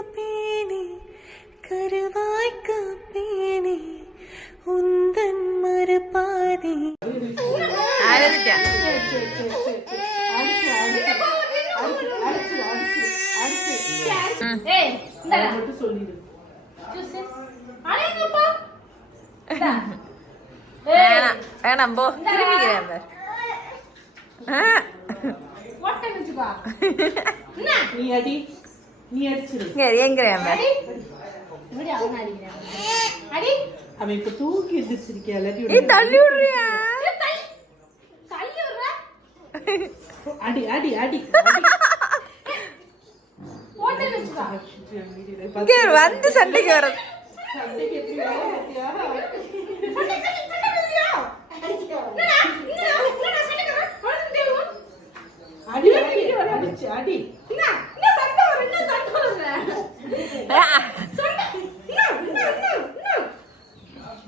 കാപ്പേനെ കരുവായി കാപ്പേനെ ഉന്തൻ മരപ്പാതെ. വേണം വേണം പോ. തിരുമിക്കാൻ ആ. നീ അടി. நீ அடி அடிச்சிரு. அடி. இப்படி அவன் அடி. இப்ப தூக்கி எந்திரிச்சிருக்கியா இல்லாட்டி. தள்ளி விடுறியா? அடி அடி அடி. வந்து சண்டைக்கு வர்றது சண்டைக்கு எப்படி வேலை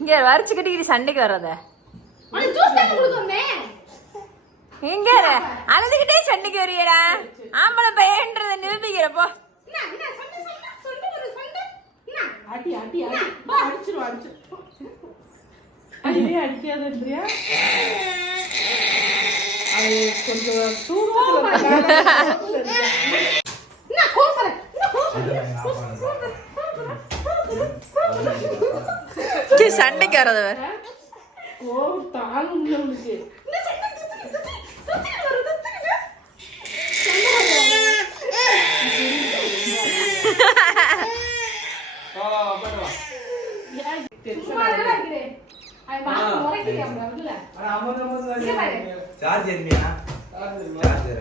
இங்க வரிச்சுக்கிட்டு சண்டைக்கு தாங்க கொடுக்கோமே இங்க இரு. அழுதுகிட்டே சண்டைக்கு வரியடா. ஆம்பளை பையன்றத நிரூபிக்கிறப்போ அடி அடி அடி. அடிச்சிரும் அடிச்சிரும். அடிக்காதன்றியா கொஞ்சம் இருக்காங்க. என்ன கோசர என்ன இங்க சண்டைக்கு வர்றத வேற ஓ தாங்க முடியல உனக்கு என்ன சண்டை சுத்தி சுத்தி வர சுத்தி சண்டை வர ஏன் tension சும்மா ஆகுது? தான் இருக்கிறேன் அது மாமா முறைக்கிறேன் இல்ல இங்க பாரு சார்ஜ் இல்லையா சார்ஜர்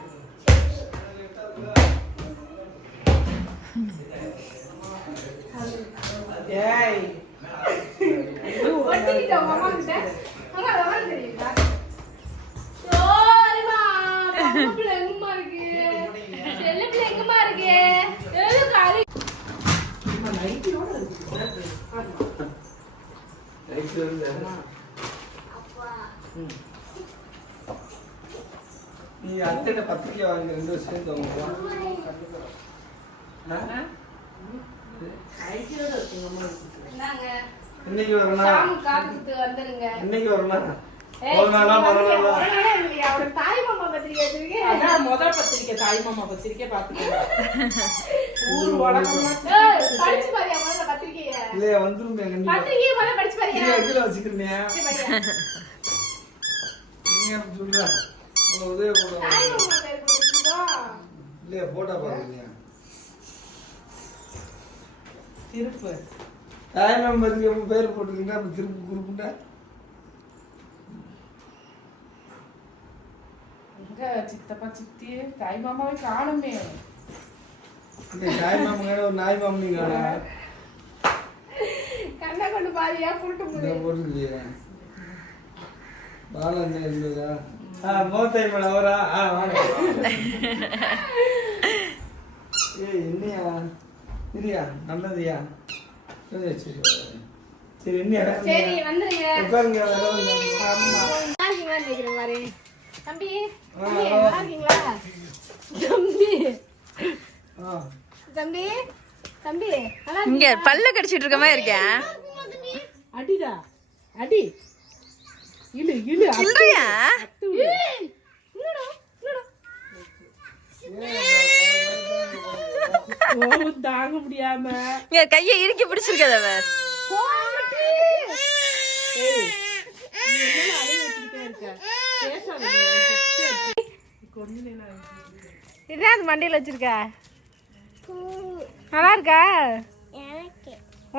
பிள்ளை எங்கம்மா இருக்கு? செல்ல பிள்ளை எங்கம்மா இருக்கு? நைட்டியோட இருக்கு நீ அத்தைட்ட பத்திரிக்கை வாங்கி ரெண்டு வருஷம் இன்னைக்கு வரணும் சாமி காத்துட்டு வந்துருங்க. இன்னைக்கு வரணும் தாய் மாமா பத்திரிக்கை முதல் பத்திரிக்கை தாய் மாமா பத்திரிக்கை பாத்துக்கோ ஊர் உலகம்லாம் ஏய், படிச்சு பாரியா முதல்ல பத்திரிக்கைய? இல்லையா வந்துருமே கண்டிப்பா பத்திரிக்கையை முதல்ல படிச்சு பாரியா? நீ எதுல வச்சுக்கிறீங்க படிச்சு பாரியா? நீங்க சொல்ற உங்க உதவி போடுறோம் தாய் மாமா பேர் போட்டுருக்கோ? இல்லையா போட்டா பாருங்க திருப்பு தாய் மெம்பருக்கு பேர் போட்டுக்கிட்டா அப்ப திருப்பி குறிப்பிட்டா எங்க சித்தப்பா சித்தி தாய் மாமாவை காணுமே. இந்த தாய் மாமங்க ஒரு நாய் மாமனிங்க கண்ணை கொண்டு இந்த முடி. போட்டுருக்கீங்க பாலம் இருந்ததா? ஆ மோத்தை மேடம் அவரா? ஆ ஏய் என்னையா? இல்லையா நல்லதுயா? சரி வந்துருங்க. உட்காருங்க தம்பி தம்பி. நல்லா இருக்கீங்களா? தம்பி ஆ தம்பி தம்பி நல்லா இங்க? பல்ல கடிச்சிட்டு இருக்க மாதிரி இருக்கேன்? அடிடா அடி இழு இழு இல்லையா தாங்க முடியாம கையை இறுக்கி பிடிச்சிருக்கத அவர் கோவப்பட்டு. ஏய் நீ என்ன அழுக வச்சுக்கிட்டே இருக்க பேசாத நீ, எனக்கு சரி. கொஞ்ச நேரம் என்ன அது மண்டையில் வச்சிருக்க? நல்லா இருக்கா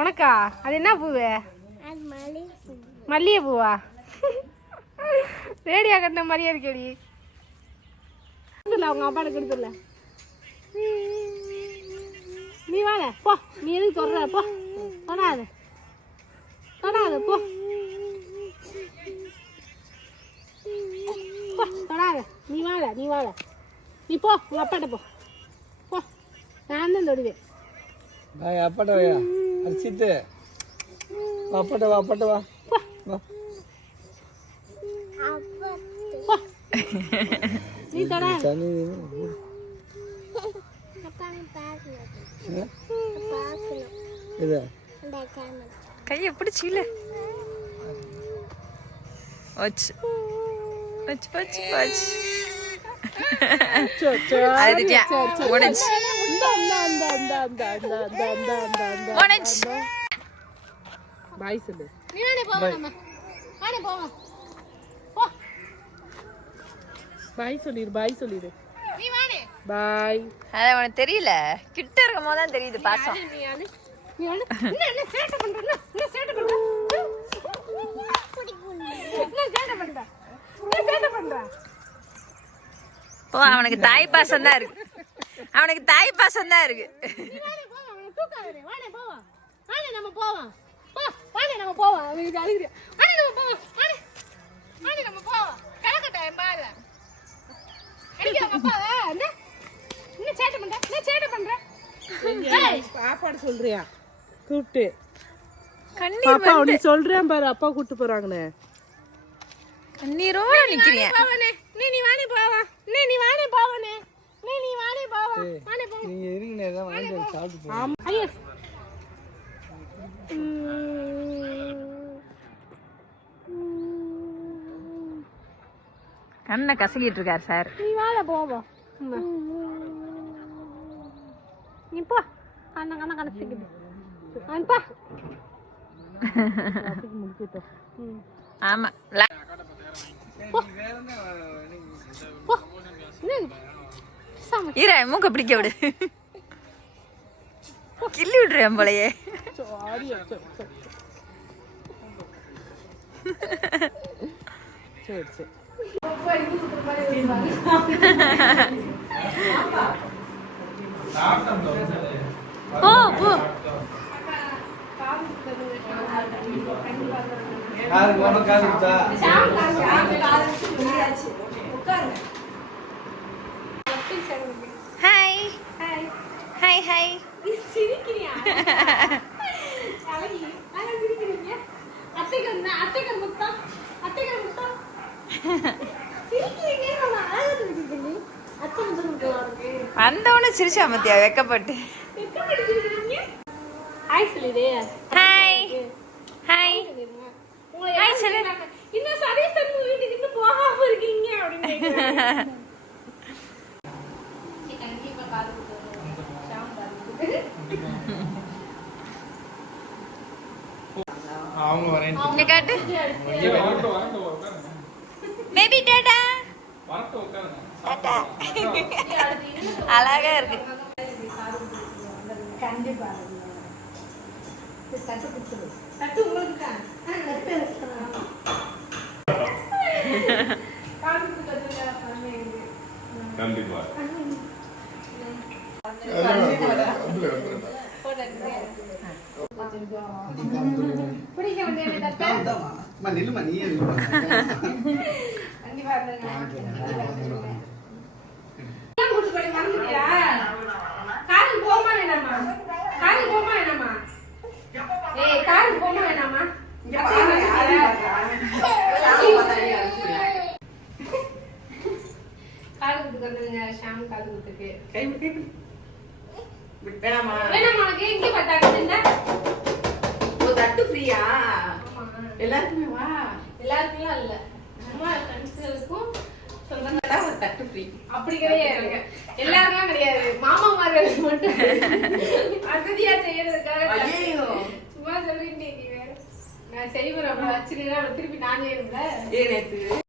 உனக்கா? அது என்ன பூவு? மல்லிகை பூவா ரேடியா கட்டின மாதிரியே இருக்கடி. அவங்க அப்பாட்ட கொடுத்துடல நீ வாழ போ. நீ எதுக்கு தொடர போ. தொடாத. தொடாத போ தொடாத. நீ வாழ நீ வாழ. நீ போ உங்க அப்பாட்ட போ. போ. நான் தான் தொடுவேன். பாய் அப்பாட்ட வையா? அரிசித்து வா பட்ட வா பட்ட வா. வா. நீ இது. கையை பிடிச்சில வச்சு. வச்சு வச்சு வச்சு. அதுக்கு முடிஞ்சு முடிஞ்சு பாய் சொல்லு பாய் சொல்லிடு பாய் சொல்லிடு பாய் அது உனக்கு தெரியல. கிட்ட இருக்கும் போது தான் தெரியுது பாசம். நீ வாடே நீ வாடே என்ன என்ன சேட்டை பண்ற என்ன என்ன சேட்டை பண்ற என்ன சேட்டை பண்ற என்ன சேட்டை பண்ற ஓ அவனுக்கு தாய் பாசம் தான் இருக்கு. அவனுக்கு தாய் பாசம் தான் இருக்கு அப்பா சாப்பாடு சொல்றியா? கூப்பிட்டு. பாப்பா நீ சொல்றேன் பாரு. அப்பா கூட்டு போறாங்கன்னு. கண்ணீரோட நிக்கிறேன் போவனே. நீ நீ வாணி போவா. நீ நீ வாணி போவனே. நீ நீ வாணி போவா. வாணி போ நீங்க சாப்பிட்டு ஐயோ. கண்ணை கசக்கிட்டு இருக்காரு சார். நீ வாழ போவோம் நீ போ. கண்ண கண்ண கணச்சிக்குது போ. ஆமா. இரு. மூக்க பிடிக்க விடு. கிள்ளி விட்டுறேன் போலயே. சரி சரி போ போ. காது கொடுத்தா ஹாய் ஹாய் ஹாய் சிரிக்கிறியா? சிரிக்கிறீங்க? அத்தைக்கு அத்தைக்கு அத்தைக்கு வந்தவொடனே சிரிச்சா மத்தியா வெக்கப்பட்டு. ஹாய் சொல்லிடு. இன்னும் சதீசன் வீட்டுக்கு இன்னும் போகாம இருக்கீங்க அப்படின்னு கேக்குறாங்க. கண்டிப்பா காது குத்துறது. ஷாம் காது குத்துறது. அவங்க வரேன் இங்க காட்டு பேபி டாடா டாடா அழகா இருக்கு உங்களுக்கு தட்டு. கண்டிப்பா தட்டு நீயே கண்டிப்பா இருந்துங்க. ஏன் கூட்டு போமா வேணாமா வேணாமா உனக்கு? இங்கே பார்த்தாங்க, இந்த? ஒரு தட்டு ஃப்ரீயா. எல்லாருக்குமே வா. எல்லாருக்குலாம் இல்ல. ஃப்ரெண்ட்ஸுக்கும் ஒரு தட்டு ஃப்ரீ. அப்படி கிடையாது. எல்லாருக்கும் கிடையாது. மாமாமார்களுக்கு மட்டும். வசதியா செய்யறதுக்காக. சும்மா சொல்லிட்டு நீ வேற. நான் செய்வேன் அப்புறம் வச்சிருந்தா திருப்பி நான் செய்யணும்ல ஏ நேத்து